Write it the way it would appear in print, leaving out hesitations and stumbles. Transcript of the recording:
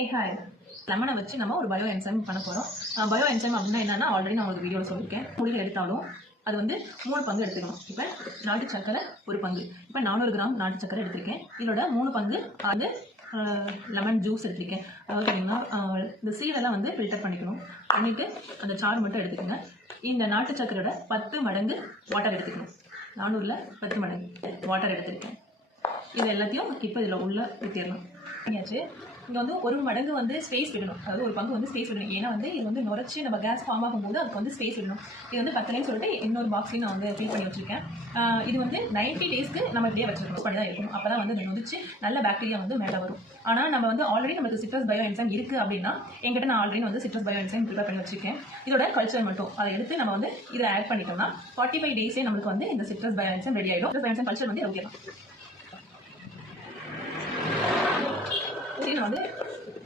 Hi லெமனை வச்சு நம்ம ஒரு பயோ என்சைம் பண்ண போகிறோம். பயோ என்சைம் அப்படின்னா என்னன்னா ஆல்ரெடி நான் உங்களுக்கு வீடியோவில் சொல்லியிருக்கேன். மூலிகை எடுத்தாலும் அது வந்து 3 பங்கு எடுத்துக்கணும். இப்போ நாட்டு சக்கரை 1 பங்கு, இப்போ 400 கிராம் நாட்டு சக்கரை எடுத்திருக்கேன். இதோட 3 பங்கு வந்து லெமன் ஜூஸ் எடுத்திருக்கேன். அதாவது பார்த்தீங்கன்னா இந்த சீடெல்லாம் வந்து ஃபில்டர் பண்ணிக்கணும். பண்ணிவிட்டு அந்த சாறு மட்டும் எடுத்துக்கோங்க. இந்த நாட்டு சக்கரையோட 10 மடங்கு வாட்டர் எடுத்துக்கணும். 400ல் 10 மடங்கு வாட்டர் எடுத்திருக்கேன். இது எல்லாத்தையும் இப்போ இதில் உள்ள ஊற்றிடணும். பண்ணியாச்சு. இங்கே வந்து 1 மடங்கு வந்து ஸ்பேஸ் விடணும். அதாவது 1 பங்கு வந்து ஸ்பேஸ் விடணும். ஏன்னா வந்து இது வந்து நுரைச்சி நம்ம கேஸ் ஃபார்ம் ஆகும்போது அதுக்கு வந்து ஸ்பேஸ் விடணும். இது வந்து 10 சொல்லிட்டு இன்னொரு பாக்ஸையும் நான் வந்து ஃபில் பண்ணி வச்சிருக்கேன். இது வந்து 90 டேஸ்க்கு நம்ம இப்படியே வச்சிருக்கணும். பண்ணி தான் இருக்கணும். அப்போ தான் வந்து அது நொதிச்சு நல்ல பாக்டீரியா வந்து மேலே வரும். ஆனால் நம்ம வந்து ஆல்ரெடி நமக்கு சிட்ரஸ் பயோ என்சைம் இருக்குது அப்படின்னா என்கிட்ட நான் ஆல்ரெடி வந்து சிட்ரஸ் பயோ என்சைம் ப்ரிப்பேர் பண்ணி வச்சிருக்கேன். இதோட கல்ச்சர் மட்டும் அதை எடுத்து நம்ம வந்து இதை ஆட் பண்ணிட்டோம்னா 45 டேஸே நம்மளுக்கு வந்து இந்த சிட்ரஸ் பயோ என்சைம் ரெடி ஆகிடும். பயோ என்சைம் கல்ச்சர் வந்து ஓகே தான். வந்து